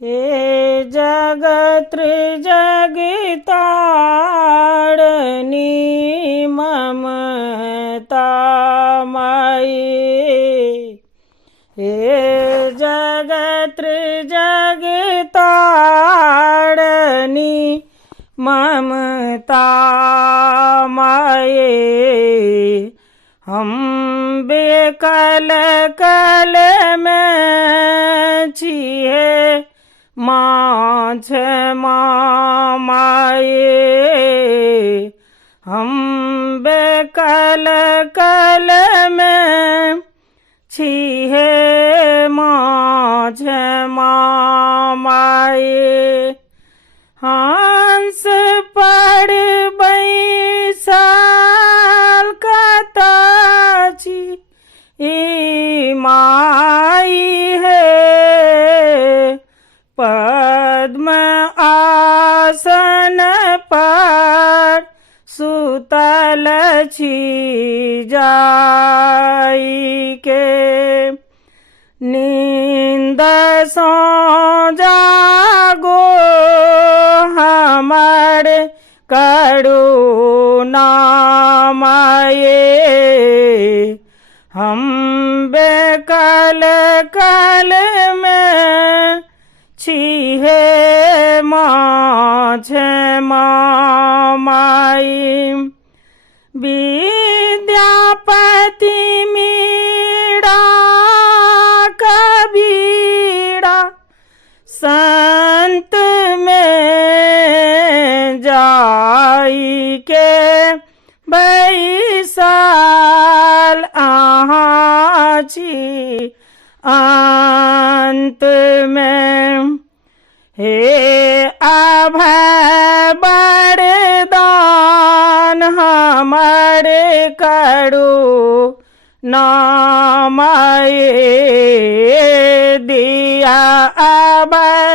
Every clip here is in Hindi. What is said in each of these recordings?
हे जगत्र जगतारणी ममता माये। हे जगत्र जगतारणी ममता माये। हम बेकल कल में छिए माझ माये। हम बेकल कल में छिए माझ माये। हंस पर बैसल कताची ई माई है। पद्म आसन पर सुतल छी जाई के। नींद सो जागो हमर करुणा माये। हम बेकल कल में छिहे माझ माई। विद्यापति मीरा कबीरा संत में जाई के बैसल आहाँ छी अंत में। हे अभय वरदान हमर करुणा माये। दिया अभय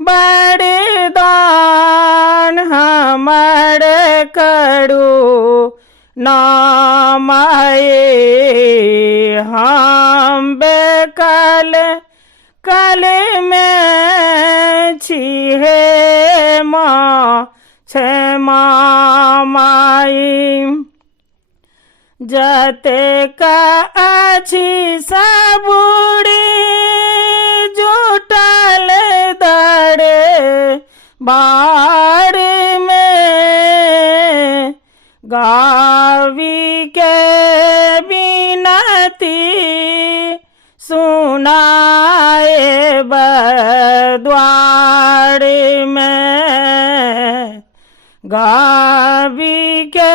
वरदान हमर करुणा माये। हम बेकल कल में छिहे माझ माई। जतेक अछि सबुरी जुटल दर बार में। गावी के बिनती सुनाए द्वार में। गावी के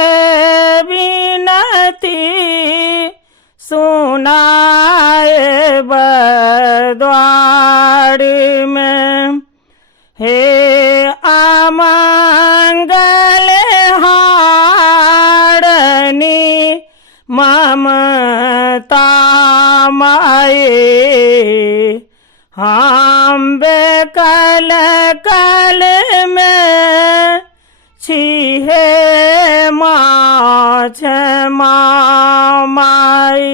बिनती सुनाए द्वार में। हे अमंगल हारनी ममता माये। हम बेकल कल में छिहे माझ माई।